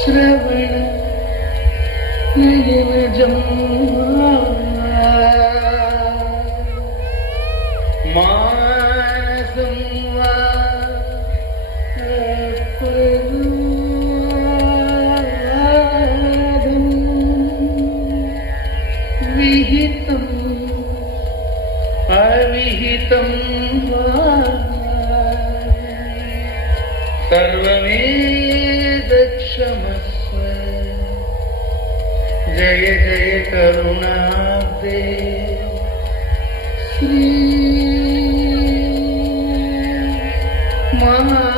श्रवण नयन जम्मा विहितम् अविहितं वा सर्वमेतत्क्षमस्व जय जय करुणाब्दे श्री महा